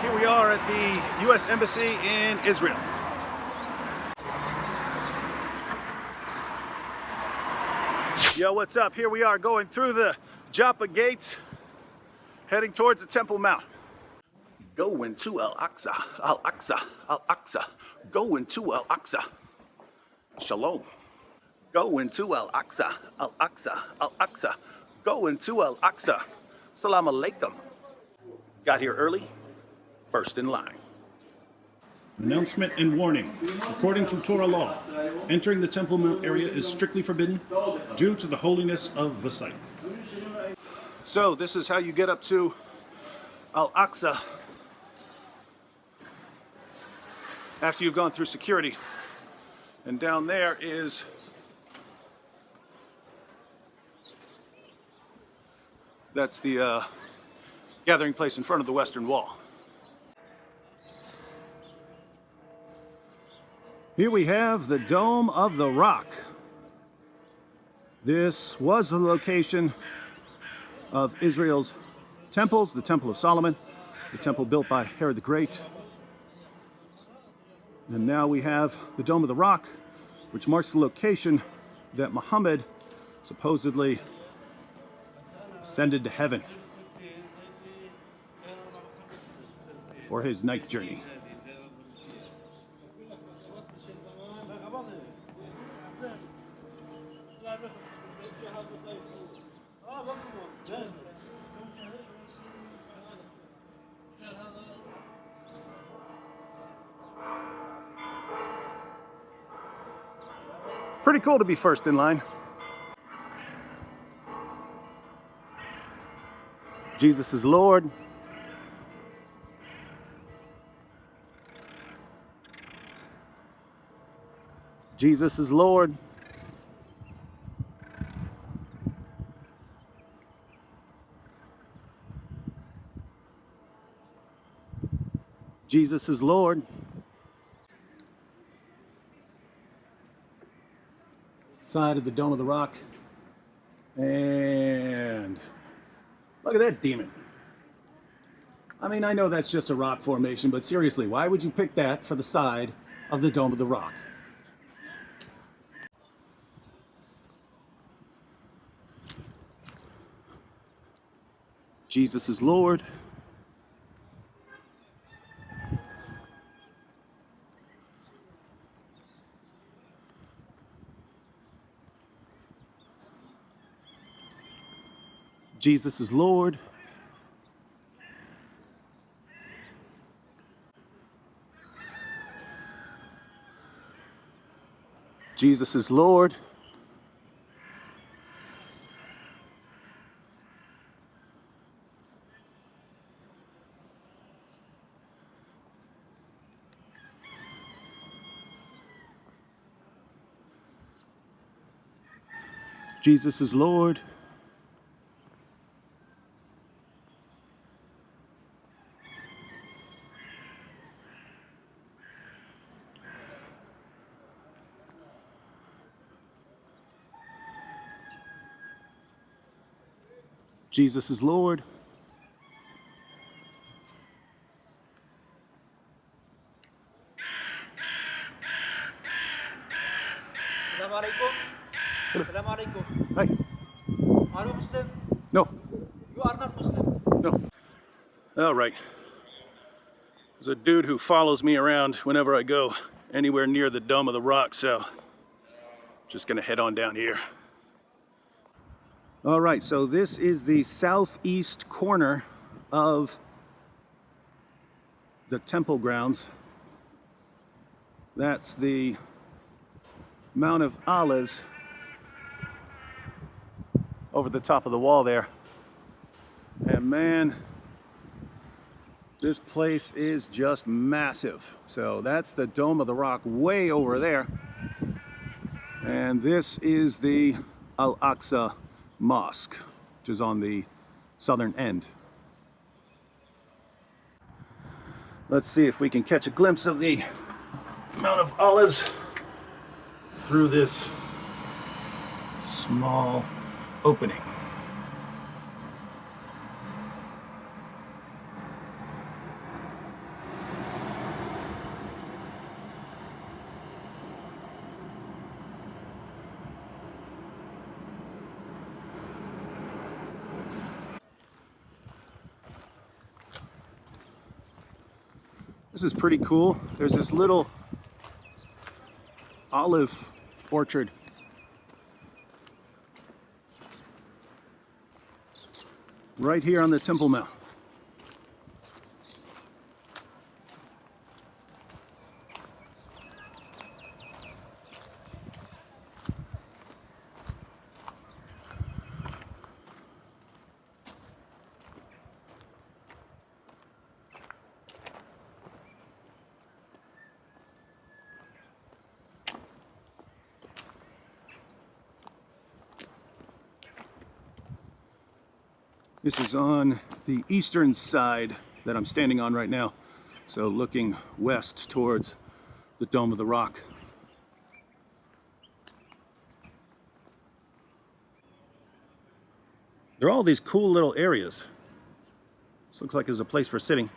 Here we are at the U.S. Embassy in Israel. Yo, what's up? Here we are going through the Joppa gates, heading towards the Temple Mount. Going to Al-Aqsa, Al-Aqsa, Al-Aqsa. Going to Al-Aqsa. Shalom. Going to Al-Aqsa, Al-Aqsa, Al-Aqsa. Going to Al-Aqsa. Salam alaikum. Got here early, first in line. Announcement and warning. According to Torah law, entering the Temple Mount area is strictly forbidden due to the holiness of the site. So this is how you get up to Al-Aqsa after you've gone through security. And down there is that's the gathering place in front of the Western Wall. Here we have the Dome of the Rock. This was the location of Israel's temples, the Temple of Solomon, the temple built by Herod the Great. And now we have the Dome of the Rock, which marks the location that Muhammad supposedly ascended to heaven for his night journey. Pretty cool to be first in line. Jesus is Lord. Jesus is Lord. Jesus is Lord. Side of the Dome of the Rock. And look at that demon. I mean, I know that's just a rock formation, but seriously, why would you pick that for the side of the Dome of the Rock? Jesus is Lord. Jesus is Lord. Jesus is Lord. Jesus is Lord. Jesus is Lord. Assalamu alaikum. Assalamu alaikum. Hi. Are you Muslim? No. You are not Muslim. No. All right. There's a dude who follows me around whenever I go anywhere near the Dome of the Rock, so just gonna head on down here. All right, so this is the southeast corner of the temple grounds. That's the Mount of Olives over the top of the wall there. And man, this place is just massive. So that's the Dome of the Rock way over there. And this is the Al-Aqsa Mosque, which is on the southern end. Let's see if we can catch a glimpse of the Mount of Olives through this small opening. This is pretty cool. There's this little olive orchard. Right here on the Temple Mount. This is on the eastern side that I'm standing on right now. So looking west towards the Dome of the Rock. There are all these cool little areas. This looks like there's a place for sitting.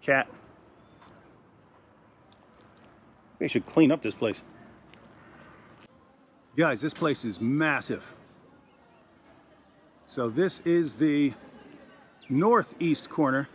Cat. They should clean up this place. Guys, this place is massive. So this is the northeast corner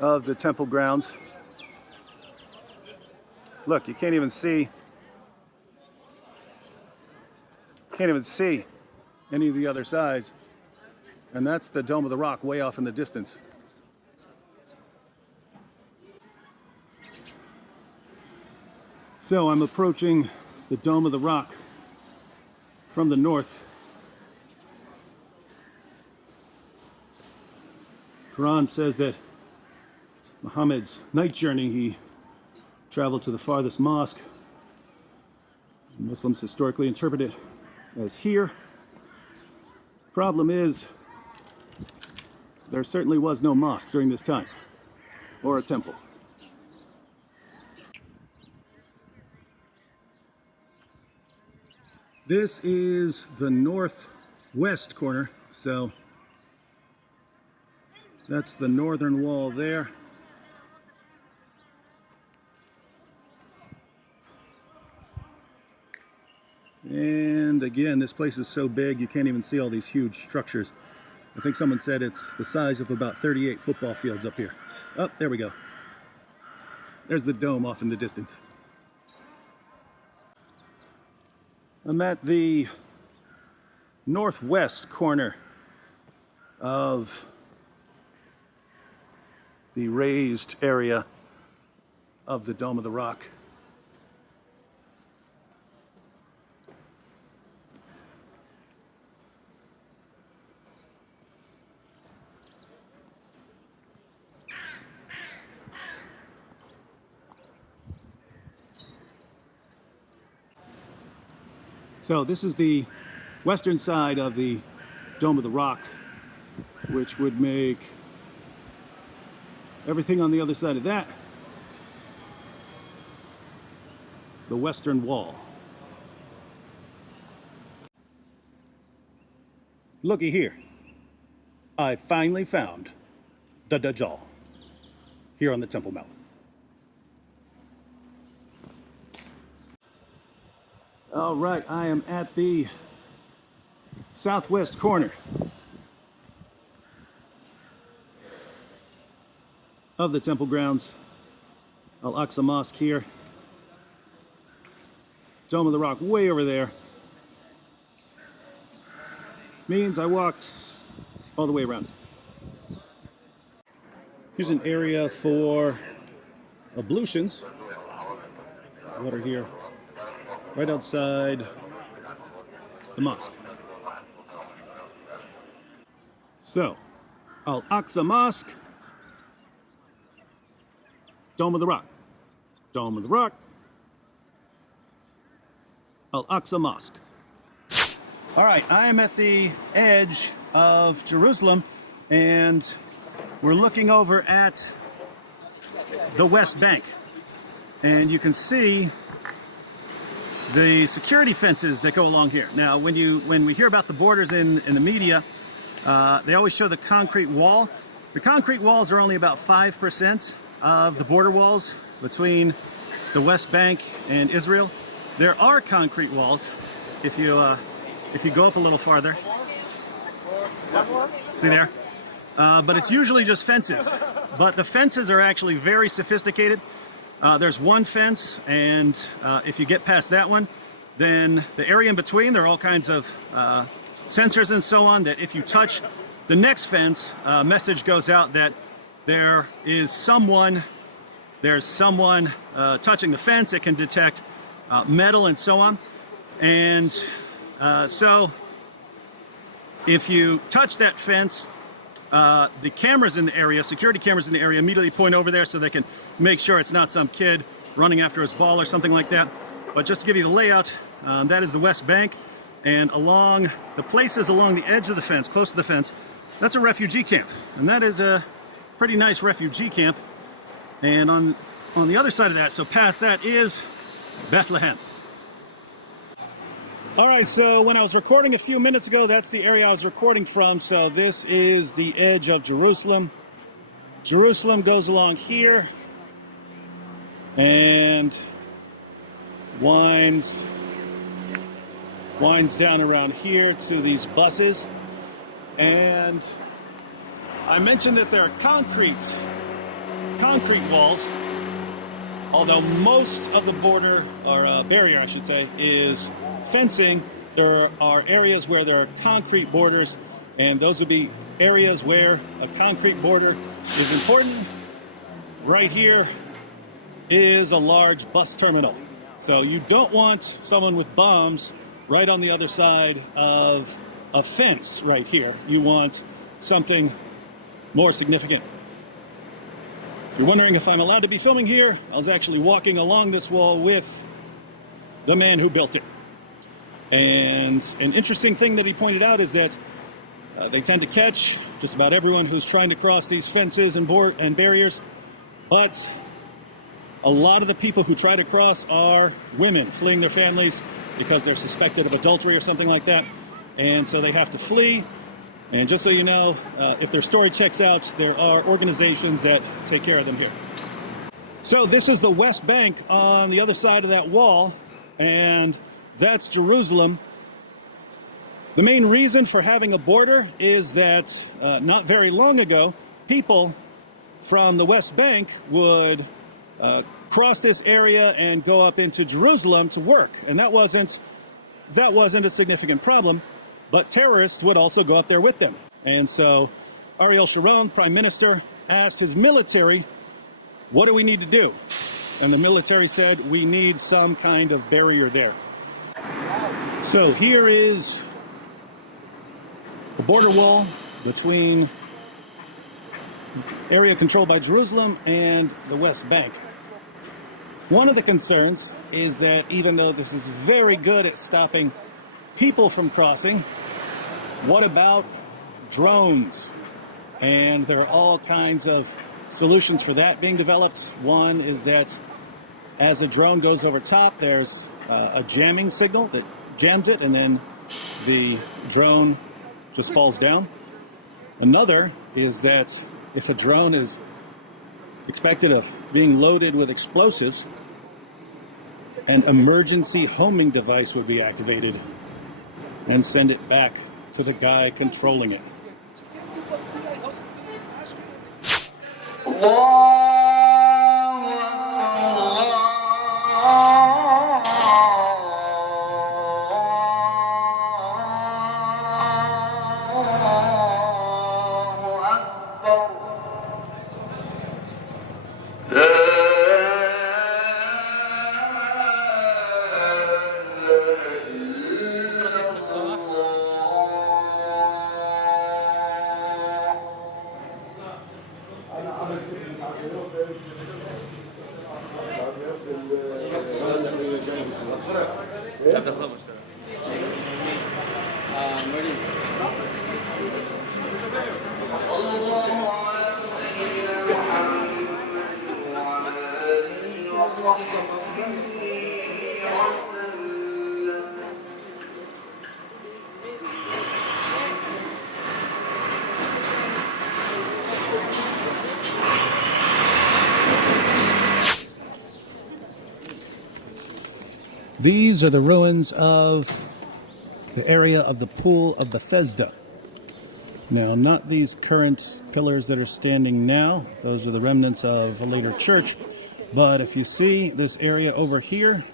of the temple grounds. Look, you can't even see any of the other sides. And that's the Dome of the Rock way off in the distance. So I'm approaching the Dome of the Rock from the north. Quran says that Muhammad's night journey, he traveled to the farthest mosque. Muslims historically interpret it as here. Problem is, there certainly was no mosque during this time, or a temple. This is the northwest corner, so that's the northern wall there. And again, this place is so big you can't even see all these huge structures. I think someone said it's the size of about 38 football fields up here. Oh, there we go. There's the dome off in the distance. I'm at the northwest corner of the raised area of the Dome of the Rock. So this is the western side of the Dome of the Rock, which would make everything on the other side of that the western wall. Looky here. I finally found the Dajjal here on the Temple Mount. All right, I am at the southwest corner of the temple grounds. Al-Aqsa Mosque here. Dome of the Rock way over there. Means I walked all the way around. Here's an area for ablutions. Water here. Right outside the mosque. So, Al-Aqsa Mosque, Dome of the Rock, Dome of the Rock, Al-Aqsa Mosque. All right, I am at the edge of Jerusalem, and we're looking over at the West Bank, and you can see the security fences that go along here. Now, when we hear about the borders in the media, they always show the concrete wall. The concrete walls are only about 5% of the border walls between the West Bank and Israel. There are concrete walls if you go up a little farther. See there? But it's usually just fences. But the fences are actually very sophisticated. There's one fence, and if you get past that one, then the area in between, there are all kinds of sensors and so on, that if you touch the next fence, a message goes out that there's someone touching the fence. It can detect metal and so on. And so if you touch that fence, the cameras in the area, security cameras in the area, immediately point over there so they can make sure it's not some kid running after his ball or something like that. But just to give you the layout, that is the West Bank, and along the places along the edge of the fence, close to the fence, that's a refugee camp, and that is a pretty nice refugee camp. And on the other side of that, so past that, is Bethlehem. All right, so when I was recording a few minutes ago, that's the area I was recording from. So this is the edge of Jerusalem. Jerusalem goes along here and winds down around here to these buses. And I mentioned that there are concrete walls, although most of the border, or barrier I should say, is fencing. There are areas where there are concrete borders, and those would be areas where a concrete border is important. Right here is a large bus terminal. So you don't want someone with bombs right on the other side of a fence right here. You want something more significant. If you're wondering if I'm allowed to be filming here, I was actually walking along this wall with the man who built it. And an interesting thing that he pointed out is that they tend to catch just about everyone who's trying to cross these fences and barriers, but a lot of the people who try to cross are women fleeing their families because they're suspected of adultery or something like that, and so they have to flee. And just so you know, if their story checks out, there are organizations that take care of them here. So this is the West Bank on the other side of that wall, and that's Jerusalem. The main reason for having a border is that not very long ago, people from the West Bank would cross this area and go up into Jerusalem to work, and that wasn't a significant problem. But terrorists would also go up there with them. And so Ariel Sharon, Prime Minister, asked his military, what do we need to do? And the military said, we need some kind of barrier there. So here is a border wall between the area controlled by Jerusalem and the West Bank. One of the concerns is that even though this is very good at stopping people from crossing, what about drones? And there are all kinds of solutions for that being developed. One is that as a drone goes over top, there's a jamming signal that jams it, and then the drone just falls down. Another is that if a drone is expected of being loaded with explosives, an emergency homing device would be activated and send it back to the guy controlling it. These are the ruins of the area of the Pool of Bethesda. Now, not these current pillars that are standing now. Those are the remnants of a later church. But if you see this area over here,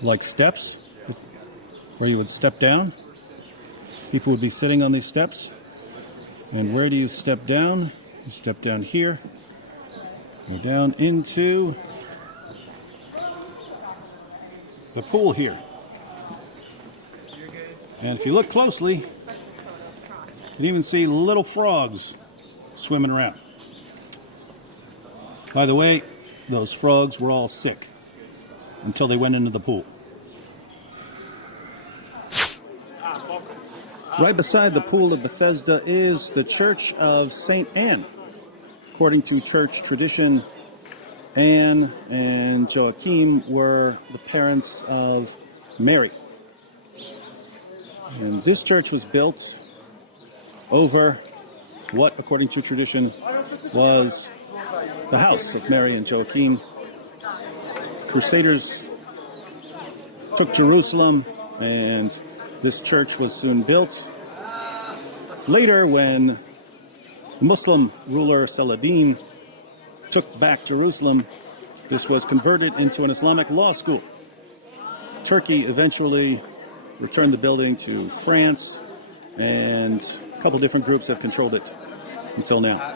like steps, where you would step down, people would be sitting on these steps. And where do you step down? You step down here. Go down into the pool here. And if you look closely, you can even see little frogs swimming around. By the way, those frogs were all sick until they went into the pool. Right beside the pool of Bethesda is the Church of St. Anne. According to church tradition, Anne and Joachim were the parents of Mary. And this church was built over what, according to tradition, was the house of Mary and Joachim. Crusaders took Jerusalem, and this church was soon built. Later, when Muslim ruler Saladin took back Jerusalem, this was converted into an Islamic law school. Turkey eventually returned the building to France, and a couple different groups have controlled it until now.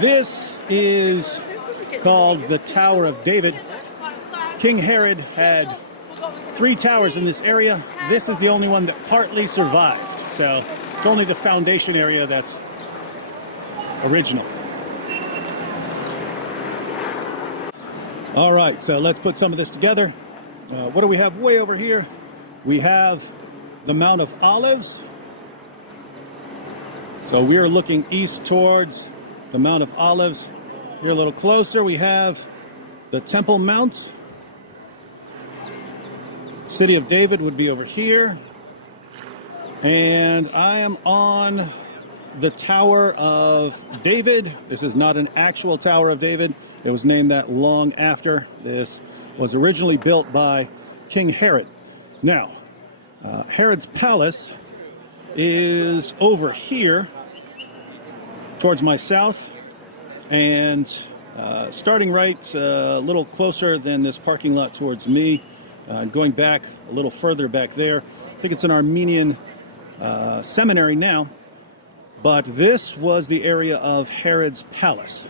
This is called the Tower of David. King Herod had 3 towers in this area. This is the only one that partly survived. So it's only the foundation area that's original. All right, so let's put some of this together. What do we have way over here? We have the Mount of Olives. So we are looking east towards the Mount of Olives. Here a little closer, we have the Temple Mount. City of David would be over here. And I am on the Tower of David. This is not an actual Tower of David. It was named that long after. This was originally built by King Herod. Now, Herod's palace is over here towards my south, and starting right a little closer than this parking lot towards me, going back a little further back there. I think it's an Armenian seminary now, but this was the area of Herod's palace.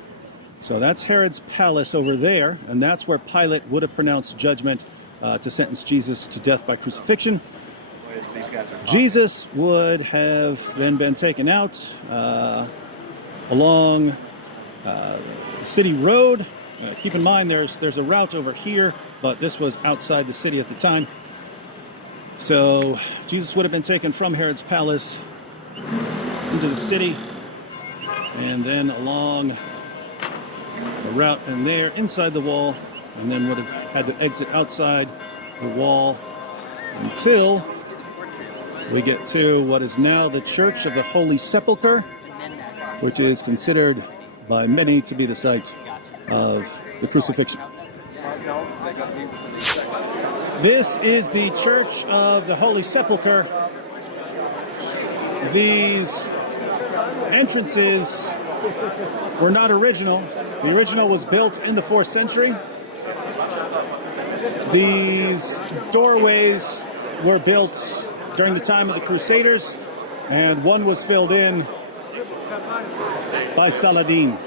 So that's Herod's palace over there, and that's where Pilate would have pronounced judgment to sentence Jesus to death by crucifixion. Jesus would have then been taken out along City Road. Keep in mind there's a route over here, but this was outside the city at the time. So Jesus would have been taken from Herod's palace into the city, and then along the route and there inside the wall, and then would have had to exit outside the wall until we get to what is now the Church of the Holy Sepulchre, which is considered by many to be the site of the crucifixion. This is the Church of the Holy Sepulchre. These entrances were not original. The original was built in the 4th century. These doorways were built during the time of the Crusaders, and one was filled in by Saladin.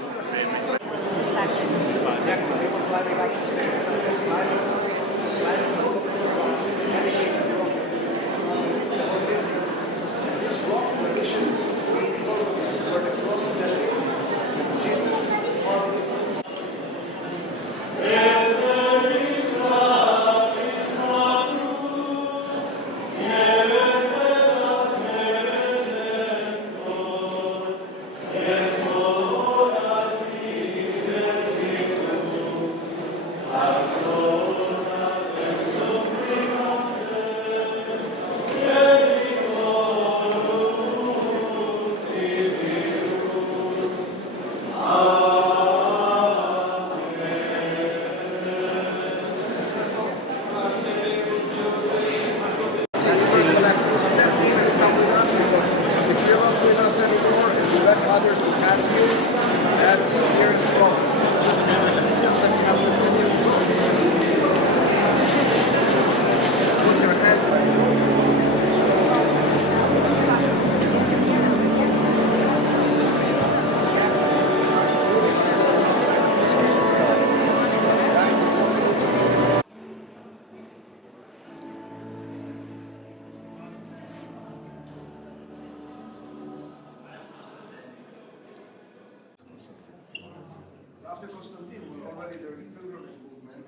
After Constantine, we're already there in pilgrimage movement.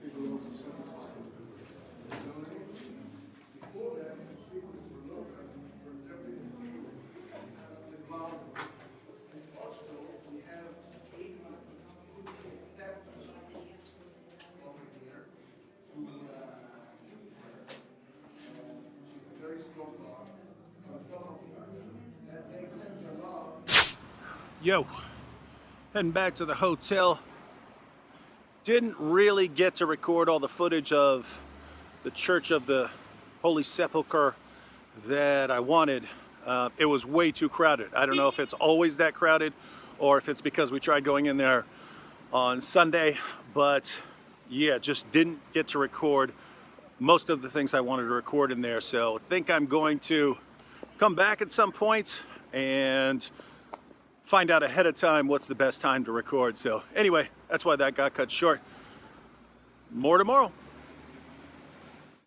People also satisfied. Before that, people were local, everything the ground. Also, we have 8 temples over here to Jupiter, which is a very strong god. That makes sense a lot. Yo, heading back to the hotel. Didn't really get to record all the footage of the Church of the Holy Sepulchre that I wanted. It was way too crowded. I don't know if it's always that crowded or if it's because we tried going in there on Sunday, but yeah, just didn't get to record most of the things I wanted to record in there. So I think I'm going to come back at some point and find out ahead of time what's the best time to record. So anyway, that's why that got cut short. More tomorrow.